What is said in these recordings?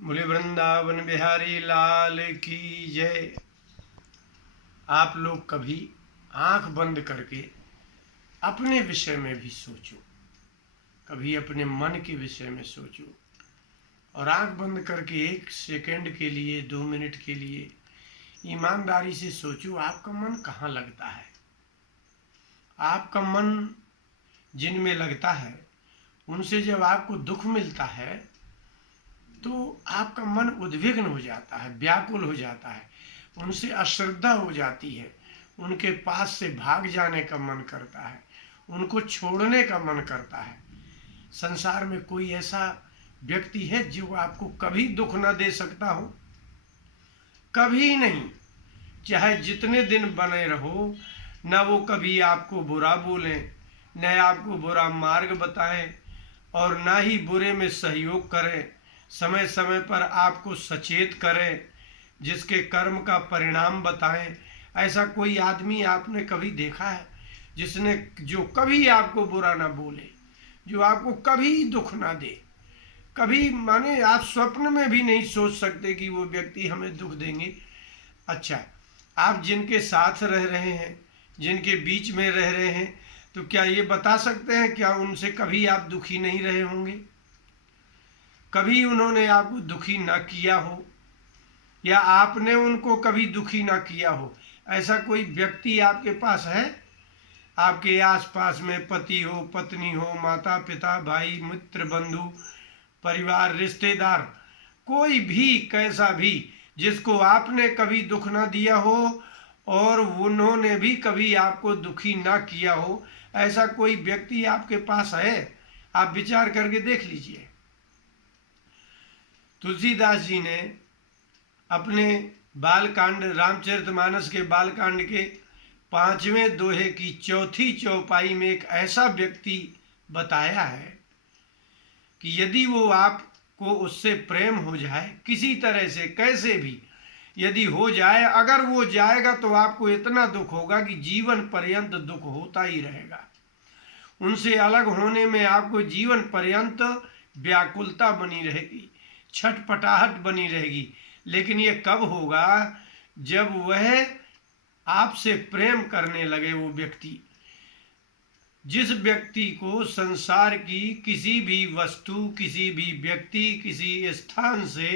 बोले वृंदावन बिहारी लाल की जय। आप लोग कभी आंख बंद करके अपने विषय में भी सोचो, कभी अपने मन के विषय में सोचो और आंख बंद करके 1 सेकंड के लिए 2 मिनट के लिए ईमानदारी से सोचो, आपका मन कहाँ लगता है। आपका मन जिनमें लगता है उनसे जब आपको दुख मिलता है तो आपका मन उद्विग्न हो जाता है, व्याकुल हो जाता है, उनसे अश्रद्धा हो जाती है, उनके पास से भाग जाने का मन करता है, उनको छोड़ने का मन करता है। संसार में कोई ऐसा व्यक्ति है जो आपको कभी दुख न दे सकता हो? कभी नहीं। चाहे जितने दिन बने रहो, न वो कभी आपको बुरा बोलें, न आपको बुरा मार्ग बताएं और न ही बुरे में सहयोग करें। समय समय पर आपको सचेत करें, जिसके कर्म का परिणाम बताएं। ऐसा कोई आदमी आपने कभी देखा है जिसने जो कभी आपको बुरा ना बोले, जो आपको कभी दुख ना दे? कभी माने आप स्वप्न में भी नहीं सोच सकते कि वो व्यक्ति हमें दुख देंगे। अच्छा, आप जिनके साथ रह रहे हैं, जिनके बीच में रह रहे हैं, तो क्या ये बता सकते हैं क्या उनसे कभी आप दुखी नहीं रहे होंगे? कभी उन्होंने आपको दुखी ना किया हो या आपने उनको कभी दुखी ना किया हो? ऐसा कोई व्यक्ति आपके पास है? आपके आसपास में पति हो, पत्नी हो, माता पिता, भाई, मित्र, बंधु, परिवार, रिश्तेदार, कोई भी कैसा भी जिसको आपने कभी दुख ना दिया हो और उन्होंने भी कभी आपको दुखी ना किया हो, ऐसा कोई व्यक्ति आपके पास है? आप विचार करके देख लीजिए। तुलसीदास जी ने अपने बालकांड, रामचरितमानस के बालकांड के 5वें दोहे की 4थी चौपाई में एक ऐसा व्यक्ति बताया है कि यदि वो आपको उससे प्रेम हो जाए, किसी तरह से कैसे भी यदि हो जाए, अगर वो जाएगा तो आपको इतना दुख होगा कि जीवन पर्यंत दुख होता ही रहेगा। उनसे अलग होने में आपको जीवन पर्यंत व्याकुलता बनी रहेगी, छटपटाहट बनी रहेगी। लेकिन ये कब होगा? जब वह आपसे प्रेम करने लगे। वो व्यक्ति, जिस व्यक्ति को संसार की किसी भी वस्तु, किसी भी व्यक्ति, किसी स्थान से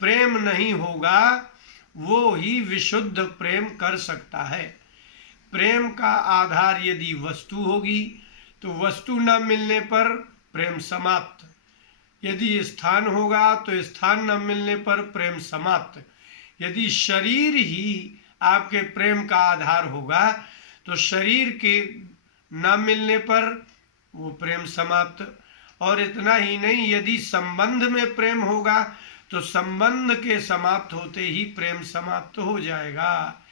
प्रेम नहीं होगा, वो ही विशुद्ध प्रेम कर सकता है। प्रेम का आधार यदि वस्तु होगी तो वस्तु न मिलने पर प्रेम समाप्त। यदि स्थान होगा तो स्थान न मिलने पर प्रेम समाप्त। यदि शरीर ही आपके प्रेम का आधार होगा तो शरीर के न मिलने पर वो प्रेम समाप्त। और इतना ही नहीं, यदि संबंध में प्रेम होगा तो संबंध के समाप्त होते ही प्रेम समाप्त हो जाएगा।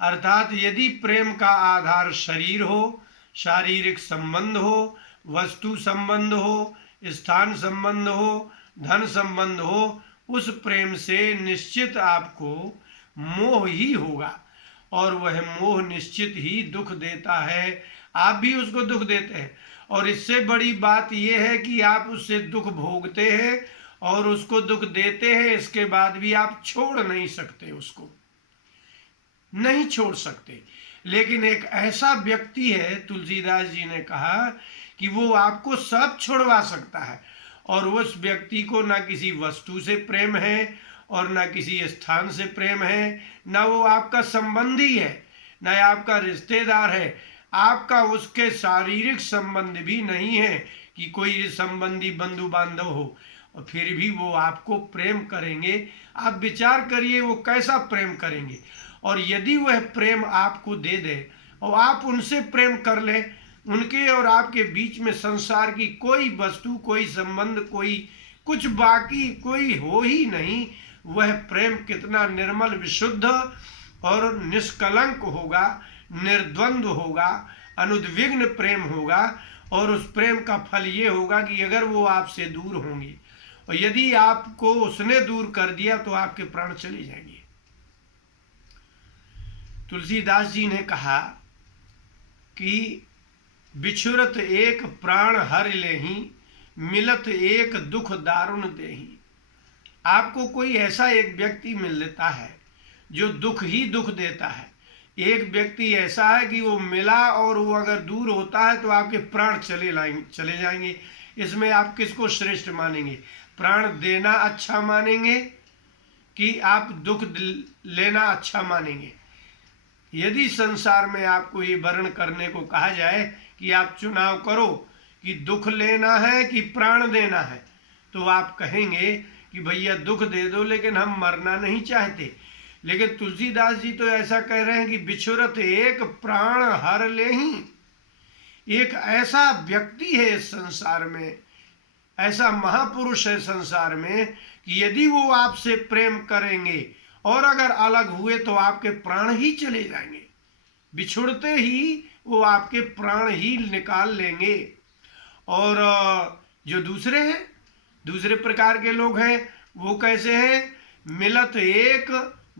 अर्थात यदि प्रेम का आधार शरीर हो, शारीरिक संबंध हो, वस्तु संबंध हो, स्थान संबंध हो, धन संबंध हो, उस प्रेम से निश्चित आपको मोह ही होगा और वह मोह निश्चित ही दुख देता है। आप भी उसको दुख देते हैं और इससे बड़ी बात यह है कि आप उससे दुख भोगते हैं और उसको दुख देते हैं, इसके बाद भी आप छोड़ नहीं सकते, उसको नहीं छोड़ सकते। लेकिन एक ऐसा व्यक्ति है, तुलसीदास जी ने कहा कि वो आपको सब छुड़वा सकता है और उस व्यक्ति को ना किसी वस्तु से प्रेम है और ना किसी स्थान से प्रेम है, ना वो आपका संबंधी है, ना आपका रिश्तेदार है, आपका उसके शारीरिक संबंध भी नहीं है कि कोई संबंधी बंधु बांधव हो, और फिर भी वो आपको प्रेम करेंगे। आप विचार करिए वो कैसा प्रेम करेंगे। और यदि वह प्रेम आपको दे दे और आप उनसे प्रेम कर ले, उनके और आपके बीच में संसार की कोई वस्तु, कोई संबंध, कोई कुछ बाकी कोई हो ही नहीं, वह प्रेम कितना निर्मल, विशुद्ध और निष्कलंक होगा, निर्द्वंद्व होगा, अनुद्विग्न प्रेम होगा। और उस प्रेम का फल ये होगा कि अगर वो आपसे दूर होंगे और यदि आपको उसने दूर कर दिया तो आपके प्राण चले जाएंगे। तुलसीदास जी ने कहा कि बिछुरत एक प्राण हर लेही, मिलत एक दुख दारुण देही। आपको कोई ऐसा एक व्यक्ति मिल लेता है जो दुख ही दुख देता है। एक व्यक्ति ऐसा है कि वो मिला और वो अगर दूर होता है तो आपके प्राण चले जाएंगे। इसमें आप किसको श्रेष्ठ मानेंगे? प्राण देना अच्छा मानेंगे कि आप दुख लेना अच्छा मानेंगे? यदि संसार में आपको ये वर्ण करने को कहा जाए कि आप चुनाव करो कि दुख लेना है कि प्राण देना है, तो आप कहेंगे कि भैया दुख दे दो, लेकिन हम मरना नहीं चाहते। लेकिन तुलसीदास जी तो ऐसा कह रहे हैं कि बिछुरत एक प्राण हर लेहि। एक ऐसा व्यक्ति है इस संसार में, ऐसा महापुरुष है संसार में कि यदि वो आपसे प्रेम करेंगे और अगर अलग हुए तो आपके प्राण ही चले जाएंगे। बिछुड़ते ही वो आपके प्राण ही निकाल लेंगे। और जो दूसरे हैं, दूसरे प्रकार के लोग हैं, वो कैसे हैं? मिलत एक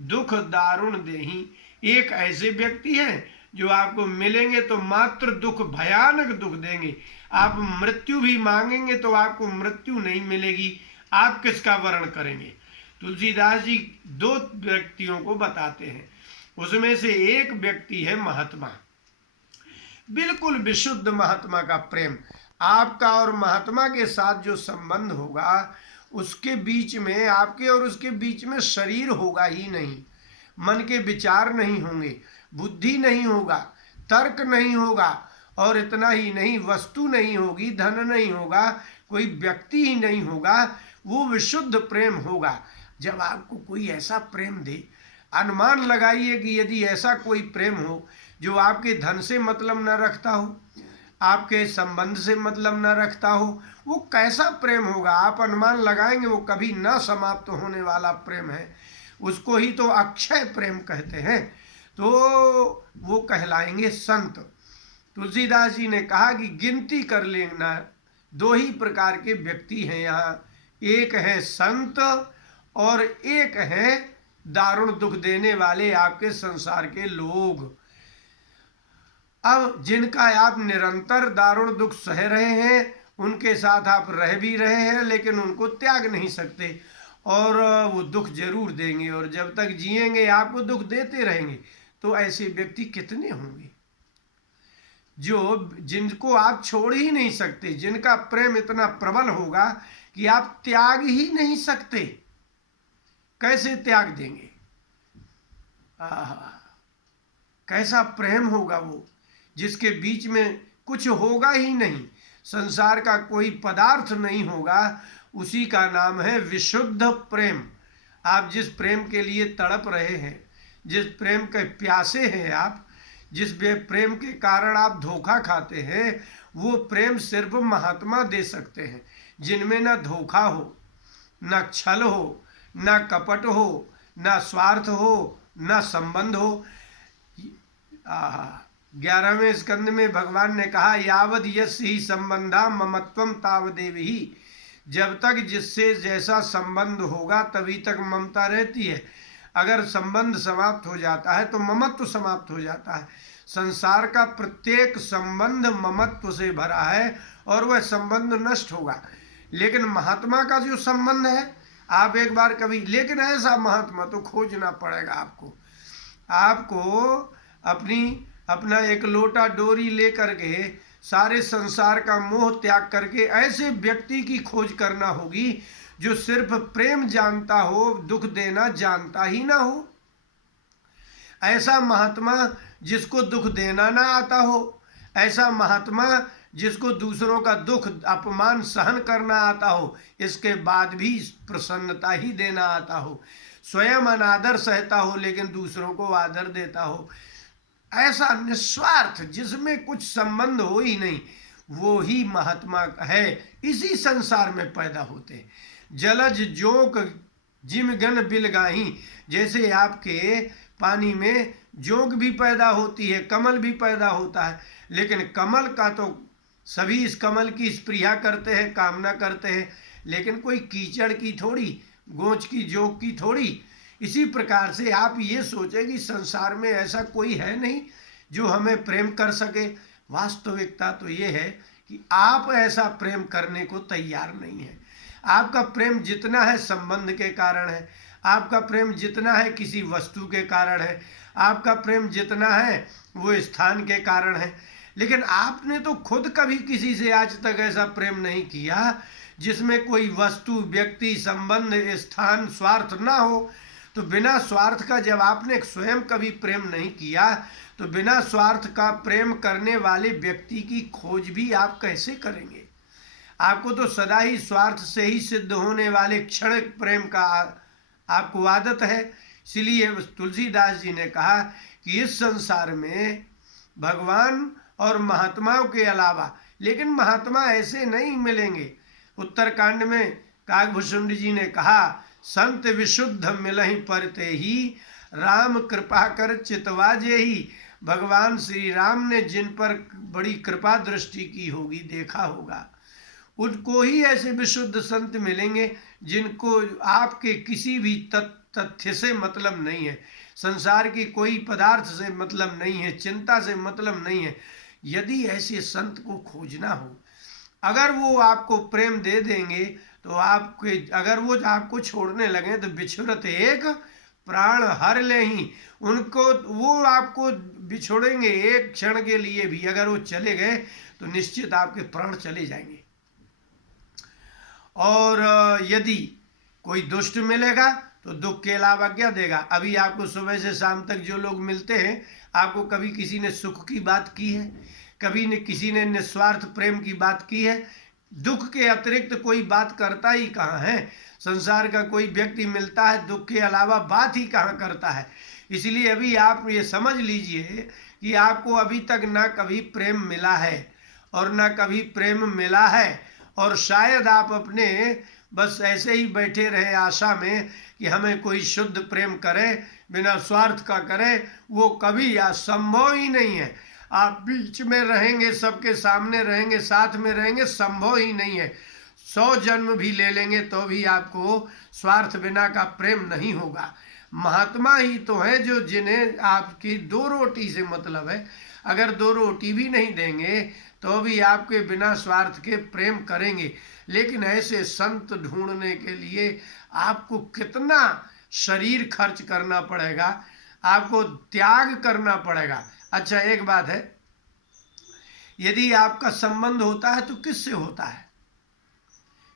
दुख दारुण देही। एक ऐसे व्यक्ति हैं जो आपको मिलेंगे तो मात्र दुख, भयानक दुख देंगे। आप मृत्यु भी मांगेंगे तो आपको मृत्यु नहीं मिलेगी। आप किसका वर्ण करेंगे? तुलसीदास जी दो व्यक्तियों को बताते हैं, उसमें से एक व्यक्ति है महात्मा, बिल्कुल विशुद्ध महात्मा का प्रेम। आपका और महात्मा के साथ जो संबंध होगा, उसके बीच में, आपके और उसके बीच में शरीर होगा ही नहीं, मन के विचार नहीं होंगे, बुद्धि नहीं होगा, तर्क नहीं होगा, और इतना ही नहीं, वस्तु नहीं होगी, धन नहीं होगा, कोई व्यक्ति ही नहीं होगा, वो विशुद्ध प्रेम होगा। जब आपको कोई ऐसा प्रेम दे, अनुमान लगाइए कि यदि ऐसा कोई प्रेम हो जो आपके धन से मतलब न रखता हो, आपके संबंध से मतलब न रखता हो, वो कैसा प्रेम होगा? आप अनुमान लगाएंगे वो कभी न समाप्त होने वाला प्रेम है। उसको ही तो अक्षय प्रेम कहते हैं। तो वो कहलाएंगे संत। तुलसीदास जी ने कहा कि गिनती कर लेना, दो ही प्रकार के व्यक्ति हैं यहाँ, एक है संत और एक है दारुण दुख देने वाले आपके संसार के लोग। अब जिनका आप निरंतर दारुण दुख सह रहे हैं, उनके साथ आप रह भी रहे हैं, लेकिन उनको त्याग नहीं सकते, और वो दुख जरूर देंगे, और जब तक जिएंगे आपको दुख देते रहेंगे। तो ऐसे व्यक्ति कितने होंगे जिनको आप छोड़ ही नहीं सकते, जिनका प्रेम इतना प्रबल होगा कि आप त्याग ही नहीं सकते। कैसे त्याग देंगे? कैसा प्रेम होगा वो, जिसके बीच में कुछ होगा ही नहीं, संसार का कोई पदार्थ नहीं होगा। उसी का नाम है विशुद्ध प्रेम। आप जिस प्रेम के लिए तड़प रहे हैं, जिस प्रेम के प्यासे हैं आप, जिस प्रेम के कारण आप धोखा खाते हैं, वो प्रेम सिर्फ महात्मा दे सकते हैं, जिनमें न धोखा हो, न छल हो, न कपट हो, न स्वार्थ हो, न संबंध हो। 11वें स्कंद में भगवान ने कहा, यावद यस्य ही संबंधा ममत्वम तावदेव ही। जब तक जिससे जैसा संबंध होगा तभी तक ममता रहती है। अगर संबंध समाप्त हो जाता है तो ममत्व समाप्त हो जाता है। संसार का प्रत्येक संबंध ममत्व से भरा है और वह संबंध नष्ट होगा। लेकिन महात्मा का जो संबंध है, आप एक बार कभी, लेकिन ऐसा महात्मा तो खोजना पड़ेगा आपको अपना एक लोटा डोरी लेकर के सारे संसार का मोह त्याग करके ऐसे व्यक्ति की खोज करना होगी जो सिर्फ प्रेम जानता हो, दुख देना जानता ही ना हो। ऐसा महात्मा जिसको दुख देना ना आता हो, ऐसा महात्मा जिसको दूसरों का दुख अपमान सहन करना आता हो, इसके बाद भी प्रसन्नता ही देना आता हो, स्वयं अनादर सहता हो लेकिन दूसरों को आदर देता हो, ऐसा निस्वार्थ जिसमें कुछ संबंध हो ही नहीं, वो ही महात्मा है। इसी संसार में पैदा होते। जलज जोक जिम गन बिलगाही, जैसे आपके पानी में जोंक भी पैदा होती है, कमल भी पैदा होता है, लेकिन कमल का तो सभी इस कमल की स्पृहा करते हैं, कामना करते हैं, लेकिन कोई कीचड़ की थोड़ी, गोंच की, जोक की थोड़ी। इसी प्रकार से आप ये सोचें कि संसार में ऐसा कोई है नहीं जो हमें प्रेम कर सके। वास्तविकता तो ये है कि आप ऐसा प्रेम करने को तैयार नहीं है। आपका प्रेम जितना है संबंध के कारण है, आपका प्रेम जितना है किसी वस्तु के कारण है, आपका प्रेम जितना है वो स्थान के कारण है। लेकिन आपने तो खुद कभी किसी से आज तक ऐसा प्रेम नहीं किया जिसमें कोई वस्तु, व्यक्ति, संबंध, स्थान, स्वार्थ ना हो। तो बिना स्वार्थ का जब आपने स्वयं कभी प्रेम नहीं किया तो बिना स्वार्थ का प्रेम करने वाले व्यक्ति की खोज भी आप कैसे करेंगे? आपको तो सदा ही स्वार्थ से ही सिद्ध होने वाले क्षण प्रेम का आपको आदत है। इसलिए तुलसीदास जी ने कहा कि इस संसार में भगवान और महात्माओं के अलावा, लेकिन महात्मा ऐसे नहीं मिलेंगे। उत्तरकांड में काकभूषुंड जी ने कहा, संत विशुद्ध मिलहि परते ही, राम कृपा कर चितवाजे ही। भगवान श्री राम ने जिन पर बड़ी कृपा दृष्टि की होगी, देखा होगा, उनको ही ऐसे विशुद्ध संत मिलेंगे जिनको आपके किसी भी तथ्य से मतलब नहीं है, संसार की कोई पदार्थ से मतलब नहीं है, चिंता से मतलब नहीं है। यदि ऐसे संत को खोजना हो, अगर वो आपको प्रेम दे देंगे तो आपके, अगर वो आपको छोड़ने लगे तो बिछुरत एक प्राण हर ले ही, उनको वो आपको बिछोड़ेंगे एक क्षण के लिए भी। अगर वो चले गए तो निश्चित आपके प्राण चले जाएंगे। और यदि कोई दुष्ट मिलेगा तो दुख के अलावा क्या देगा? अभी आपको सुबह से शाम तक जो लोग मिलते हैं, आपको कभी किसी ने सुख की बात की है? कभी ने किसी ने निस्वार्थ प्रेम की बात की है? दुख के अतिरिक्त कोई बात करता ही कहाँ है? संसार का कोई व्यक्ति मिलता है, दुख के अलावा बात ही कहाँ करता है? इसलिए अभी आप ये समझ लीजिए कि आपको अभी तक ना कभी प्रेम मिला है और ना कभी प्रेम मिला है, और शायद आप अपने बस ऐसे ही बैठे रहे आशा में कि हमें कोई शुद्ध प्रेम करे, बिना स्वार्थ का करे। वो कभी असंभव ही नहीं है। आप बीच में रहेंगे, सबके सामने रहेंगे, साथ में रहेंगे, संभव ही नहीं है। 100 जन्म भी ले लेंगे तो भी आपको स्वार्थ बिना का प्रेम नहीं होगा। महात्मा ही तो हैं जो जिन्हें आपकी 2 रोटी से मतलब है। अगर 2 रोटी भी नहीं देंगे तो भी आपके बिना स्वार्थ के प्रेम करेंगे। लेकिन ऐसे संत ढूंढने के लिए आपको कितना शरीर खर्च करना पड़ेगा, आपको त्याग करना पड़ेगा। अच्छा, एक बात है, यदि आपका संबंध होता है तो किससे होता है?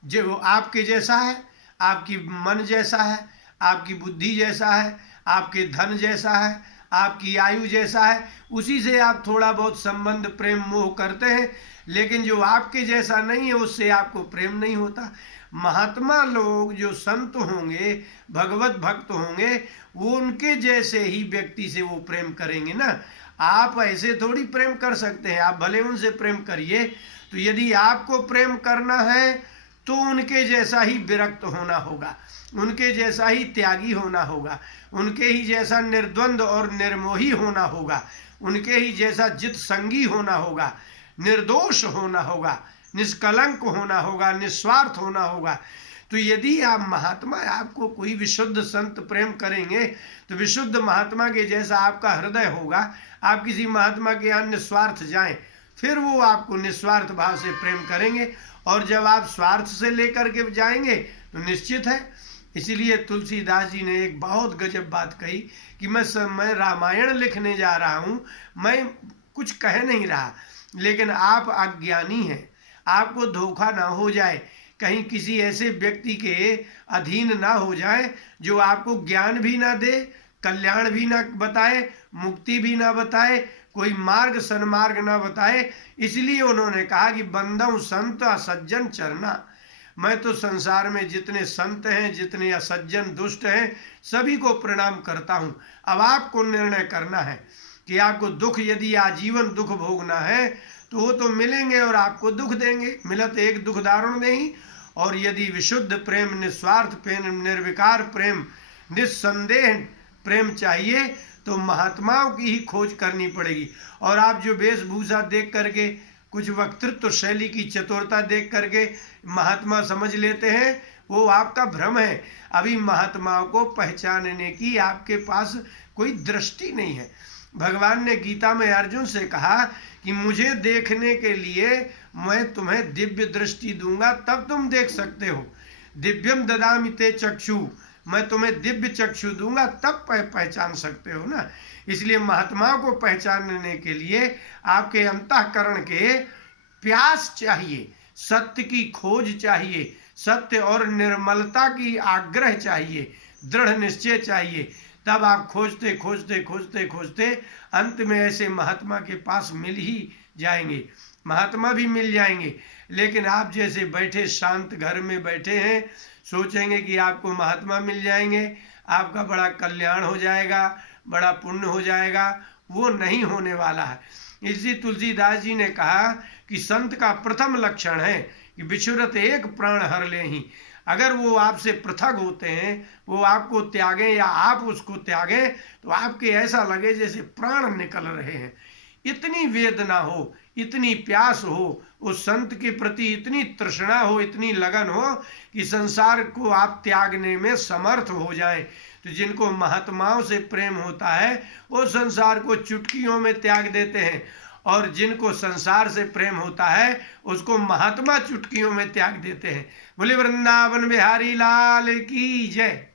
जो आपके जैसा है, आपकी मन जैसा है, आपकी बुद्धि जैसा है, आपके धन जैसा है, आपकी आयु जैसा है, उसी से आप थोड़ा बहुत संबंध, प्रेम, मोह करते हैं। लेकिन जो आपके जैसा नहीं है उससे आपको प्रेम नहीं होता। महात्मा लोग जो संत होंगे, भगवत भक्त होंगे, वो उनके जैसे ही व्यक्ति से वो प्रेम करेंगे ना। आप ऐसे थोड़ी प्रेम कर सकते हैं, आप भले उनसे प्रेम करिए। तो यदि आपको प्रेम करना है तो उनके जैसा ही विरक्त होना होगा, उनके जैसा ही त्यागी होना होगा, उनके ही जैसा निर्द्वंद और निर्मोही होना होगा, उनके ही जैसा जित संगी होना होगा, निर्दोष होना होगा, निष्कलंक होना होगा, निस्वार्थ होना होगा। तो यदि आप महात्मा, आपको कोई विशुद्ध संत प्रेम करेंगे तो विशुद्ध महात्मा के जैसा आपका हृदय होगा। आप किसी महात्मा के यहाँ निस्वार्थ जाएं, फिर वो आपको निस्वार्थ भाव से प्रेम करेंगे। और जब आप स्वार्थ से लेकर के जाएंगे तो निश्चित है। इसीलिए तुलसीदास जी ने एक बहुत गजब बात कही कि मैं रामायण लिखने जा रहा हूँ, मैं कुछ कह नहीं रहा, लेकिन आप अज्ञानी हैं, आपको धोखा ना हो जाए, कहीं किसी ऐसे व्यक्ति के अधीन ना हो जाए जो आपको ज्ञान भी ना दे, कल्याण भी ना बताए, मुक्ति भी ना बताए, कोई मार्ग सन्मार्ग ना बताए। इसलिए उन्होंने कहा कि बंदऊ संत असज्जन चरना। मैं तो संसार में जितने संत हैं, जितने असज्जन दुष्ट हैं, सभी को प्रणाम करता हूँ। अब आपको निर्णय करना है कि आपको दुख, यदि आजीवन दुख भोगना है तो वो तो मिलेंगे और आपको दुख देंगे, मिलत एक दुख दारुण नहीं। और यदि विशुद्ध प्रेम, निस्वार्थ प्रेम, निर्विकार प्रेम, निस्संदेह प्रेम चाहिए तो महात्माओं की ही खोज करनी पड़ेगी। और आप जो वेशभूषा देख करके, कुछ वक्तृत्व शैली की चतुरता देख करके महात्मा समझ लेते हैं, वो आपका भ्रम है। अभी महात्माओं को पहचानने की आपके पास कोई दृष्टि नहीं है। भगवान ने गीता में अर्जुन से कहा कि मुझे देखने के लिए मैं तुम्हें दिव्य दृष्टि दूंगा, तब तुम देख सकते हो। दिव्यम ददामि ते चक्षु, मैं तुम्हें दिव्य चक्षु दूंगा तब पहचान सकते हो ना। इसलिए महात्माओं को पहचानने के लिए आपके अंतःकरण के प्यास चाहिए, सत्य की खोज चाहिए, सत्य और निर्मलता की आग्रह चाहिए, दृढ़ निश्चय चाहिए। तब आप खोजते खोजते खोजते खोजते अंत में ऐसे महात्मा के पास मिल ही जाएंगे। महात्मा भी मिल जाएंगे, लेकिन आप जैसे बैठे शांत घर में बैठे हैं, सोचेंगे कि आपको महात्मा मिल जाएंगे, आपका बड़ा कल्याण हो जाएगा, बड़ा पुण्य हो जाएगा, वो नहीं होने वाला है। इसी तुलसीदास जी ने कहा कि संत का प्रथम लक्षण है कि विछुरत एक प्राण हर ले ही। अगर वो आपसे पृथक होते हैं, वो आपको त्यागें या आप उसको त्यागें, तो आपके ऐसा लगे जैसे प्राण निकल रहे हैं। इतनी वेदना हो, इतनी प्यास हो, उस संत के प्रति इतनी तृष्णा हो, इतनी लगन हो कि संसार को आप त्यागने में समर्थ हो जाएं। तो जिनको महात्माओं से प्रेम होता है वो संसार को चुटकियों में त्याग देते हैं, और जिनको संसार से प्रेम होता है उसको महात्मा चुटकियों में त्याग देते हैं। बोले वृंदावन बिहारी लाल की जय।